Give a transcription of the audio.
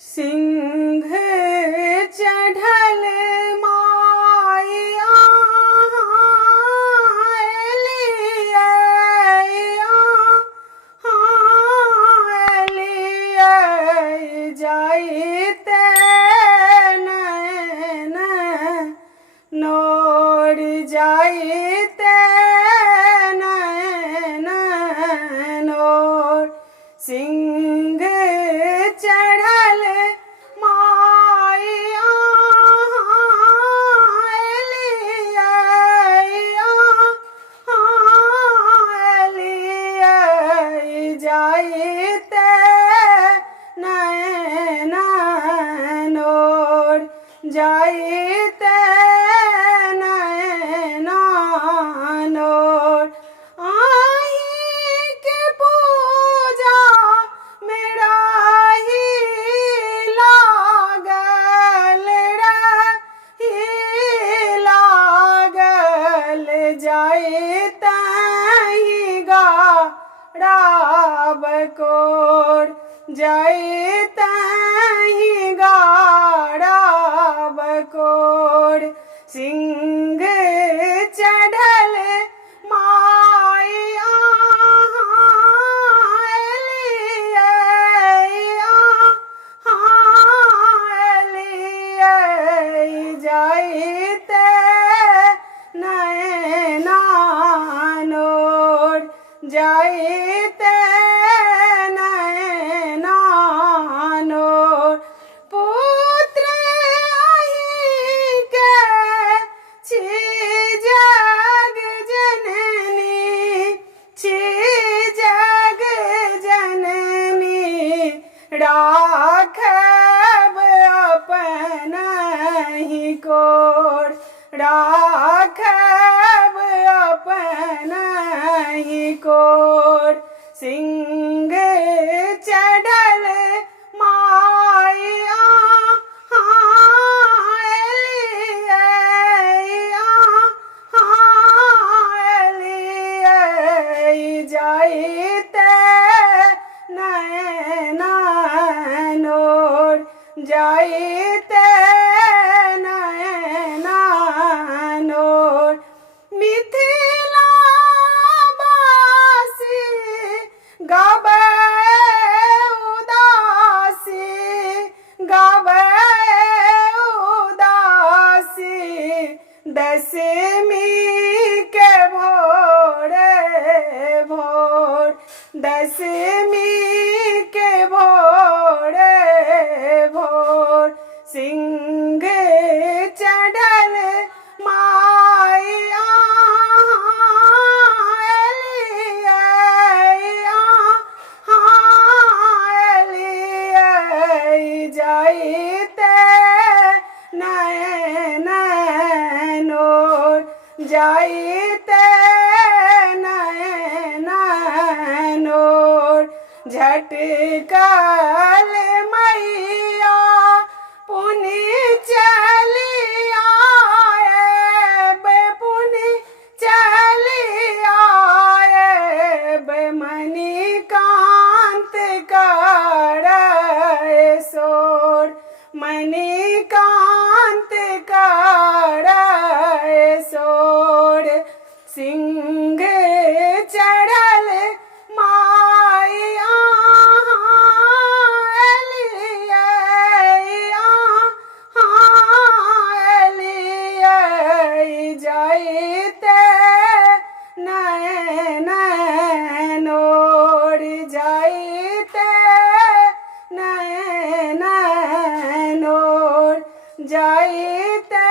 सिंह चढ़ल माया जाइते नैन नोर जाइते नैन नोर सिंह चढ़ल माया जाइते नैन नोर जाइते नैन नोर आही के पूजा मेरा ही लागल लागल जाइते ही गाड़ब कोर जाइते ही गाड़ब कोर सिंह चढ़ल माया जाइते नैन नोर जाइते नैन नोर पुत्र अहि के छी जग जननी छी जग जननी राखब अपन ही कोर राखब अपन ही कोर सिंह चढ़ल माया जाइते नैन नोर जाइते नैन नोर मिथिला बासी गाबै उदासी गाबै उदासी दशमी के भोर भोर दशमी के भोर भोर सिंह चढ़ल माया जाइते नैन नोर जाइते नैन नोर झटकल मैया पुनि चली आएब पुनि चली आएब मणिकांत करे सोर मणिकांत करे सोर सिंह चढ़ल माया जाइते नैन नोर जाइते नैन नोर जाइते